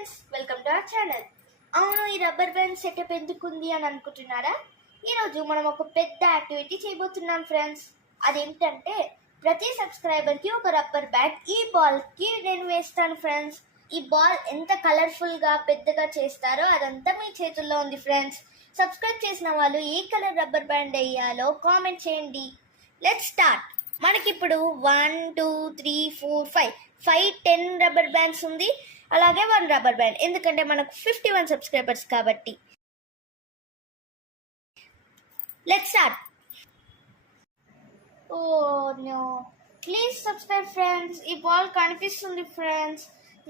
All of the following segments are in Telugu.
Friends, welcome to our channel. అవును, ఈ రబ్బర్ బ్యాండ్ సెటప్ ఎందుకుంది అని అనుకుంటున్నారా? ఈరోజు మనం ఒక పెద్ద యాక్టివిటీ చేయబోతున్నాం ఫ్రెండ్స్. అదేంటంటే ప్రతి సబ్స్క్రైబర్కి ఒక రబ్బర్ బ్యాండ్ ఈ బాల్కి నేను వేస్తాను ఫ్రెండ్స్. ఈ బాల్ ఎంత కలర్ఫుల్గా పెద్దగా చేస్తారో అదంతా మీ చేతుల్లో ఉంది ఫ్రెండ్స్. సబ్స్క్రైబ్ చేసిన వాళ్ళు ఏ కలర్ రబ్బర్ బ్యాండ్ వేయాలో కామెంట్ చేయండి. Let's start. మనకిప్పుడు 1 2 3 4 5 10 రబ్బర్ బ్యాండ్స్ ఉంది, అలాగే 1 రబ్బర్ బ్యాండ్, ఎందుకంటే మనకు 51 సబ్స్క్రైబర్స్ కాబట్టి. Let's start. Oh no, please subscribe friends. ఈ బాల్ కనిపిస్తుంది ఫ్రెండ్స్,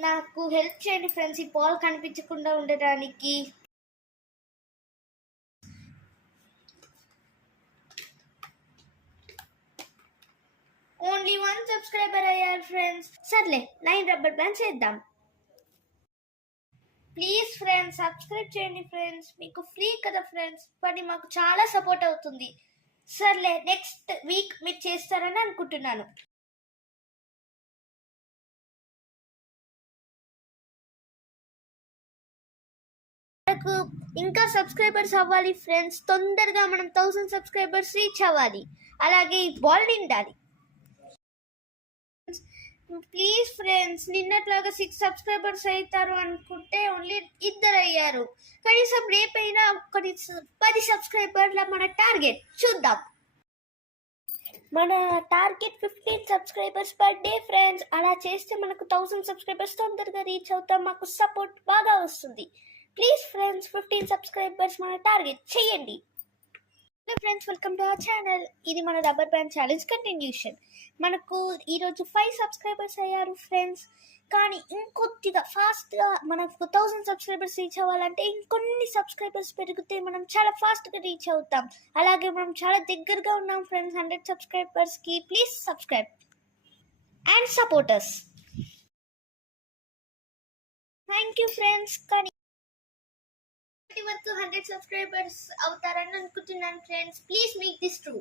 నాకు హెల్ప్ చేయండి ఫ్రెండ్స్ ఈ బాల్ కనిపించకుండా ఉండడానికి. ఓన్లీ 1 సబ్స్క్రైబర్ అయ్యారు ఫ్రెండ్స్. సర్లే, 9 రబ్బర్ బ్యాండ్స్ చేద్దాం. ప్లీజ్ ఫ్రెండ్స్ సబ్స్క్రైబ్ చేయండి ఫ్రెండ్స్, మీకు ఫ్రీ కదా ఫ్రెండ్స్, కానీ మాకు చాలా సపోర్ట్ అవుతుంది. సర్లే, నెక్స్ట్ వీక్ మీరు చేస్తారని అనుకుంటున్నాను. మనకు ఇంకా సబ్స్క్రైబర్స్ అవ్వాలి ఫ్రెండ్స్, తొందరగా మనం 1000 సబ్స్క్రైబర్స్ రీచ్ అవ్వాలి, అలాగే ఈ బాల్ నిండాలి. ప్లీజ్ ఫ్రెండ్స్, నిన్నట్లాగా 6 సబ్స్క్రైబర్స్ అవుతారు అనుకుంటే ఓన్లీ 2 అయ్యారు. కనీసం రేపైనా 10 సబ్స్క్రైబర్ల మన టార్గెట్ చూద్దాం. మన target 15 subscribers per day friends. అలా చేస్తే మనకు 1000 సబ్స్క్రైబర్స్ తొందరగా రీచ్ అవుతాం, మాకు సపోర్ట్ బాగా వస్తుంది. ప్లీజ్ ఫ్రెండ్స్ 15 సబ్స్క్రైబర్స్ మన టార్గెట్ చేయండి. Hello friends, welcome to our channel. ఇది మన రబ్బర్ బ్యాండ్ ఛాలెంజ్ కంటిన్యూషన్. మనకు ఈరోజు 5 సబ్స్క్రైబర్స్ అయ్యారు ఫ్రెండ్స్, కానీ ఇంకొద్దిగా ఫాస్ట్గా మనకు 1000 సబ్స్క్రైబర్స్ రీచ్ అవ్వాలంటే ఇంకొన్ని సబ్స్క్రైబర్స్ పెరిగితే మనం చాలా ఫాస్ట్గా రీచ్ అవుతాం. అలాగే మనం చాలా దగ్గరగా ఉన్నాం ఫ్రెండ్స్ 100 సబ్స్క్రైబర్స్కి. Please subscribe and supporters. Thank you friends. కానీ వరకు 100 సబ్స్క్రైబర్స్ అవుతారని అనుకుంటున్నాను friends. Please make this true.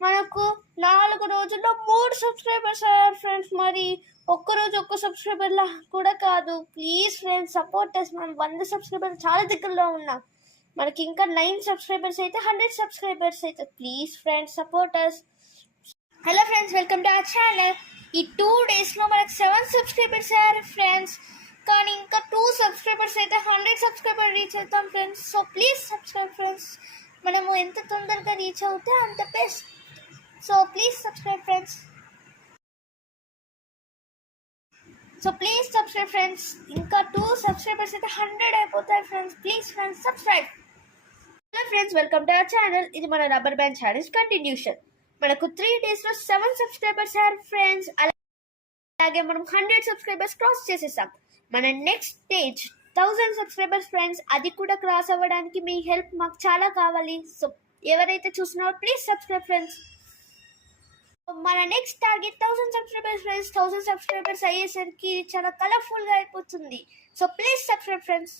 మనకు 4 రోజుల్లో 3 సబ్స్క్రైబర్స్ అయ్యారు ఫ్రెండ్స్. మరి ఒక్కరోజు ఒక్క సబ్స్క్రైబర్లా కూడా కాదు. ప్లీజ్ ఫ్రెండ్స్ సపోర్టర్స్, మనం 100 సబ్స్క్రైబర్ చాలా దగ్గరలో ఉన్నాం. మనకి ఇంకా 9 సబ్స్క్రైబర్స్ అయితే 100 సబ్స్క్రైబర్స్ అయితే. Please friends supporters. Hello friends, welcome to our channel. ఈ 2 డేస్లో మనకు 7 సబ్స్క్రైబర్స్ అయ్యారు ఫ్రెండ్స్, కానీ ఇంకా 2 సబ్స్క్రైబర్స్ అయితే 100 సబ్స్క్రైబర్ రీచ్ అవుతాం friends. So please subscribe friends, మనము ఎంత తొందరగా రీచ్ అవుతే అంత best. So please subscribe friends. So please subscribe friends. ఇంకా 2 సబ్స్క్రైబర్స్ అయితే 100 అయిపోతాయి friends. Please friends subscribe. Hello friends, welcome to our channel. ఇది మన రబ్బర్ బ్యాండ్ ఛాలెంజ్ కంటిన్యూషన్. మనకు 3 డేస్లో 7 సబ్స్క్రైబర్స్ అయ్యారు ఫ్రెండ్స్, అలాగే మనం 100 సబ్స్క్రైబర్స్ క్రాస్ చేసేసాం. మన నెక్స్ట్ స్టేజ్ 1000 సబ్స్క్రైబర్స్ ఫ్రెండ్స్. అది కూడా క్రాస్ అవ్వడానికి మీ హెల్ప్ మాకు చాలా కావాలి. సో ఎవరైతే చూస్తున్నారో ప్లీజ్ సబ్స్క్రైబ్ ఫ్రెండ్స్. మన next target 1000 subscribers friends. 1000 subscribers అయ్యేసరికి చాలా కలర్ఫుల్గా అయిపోతుంది. So please subscribe friends.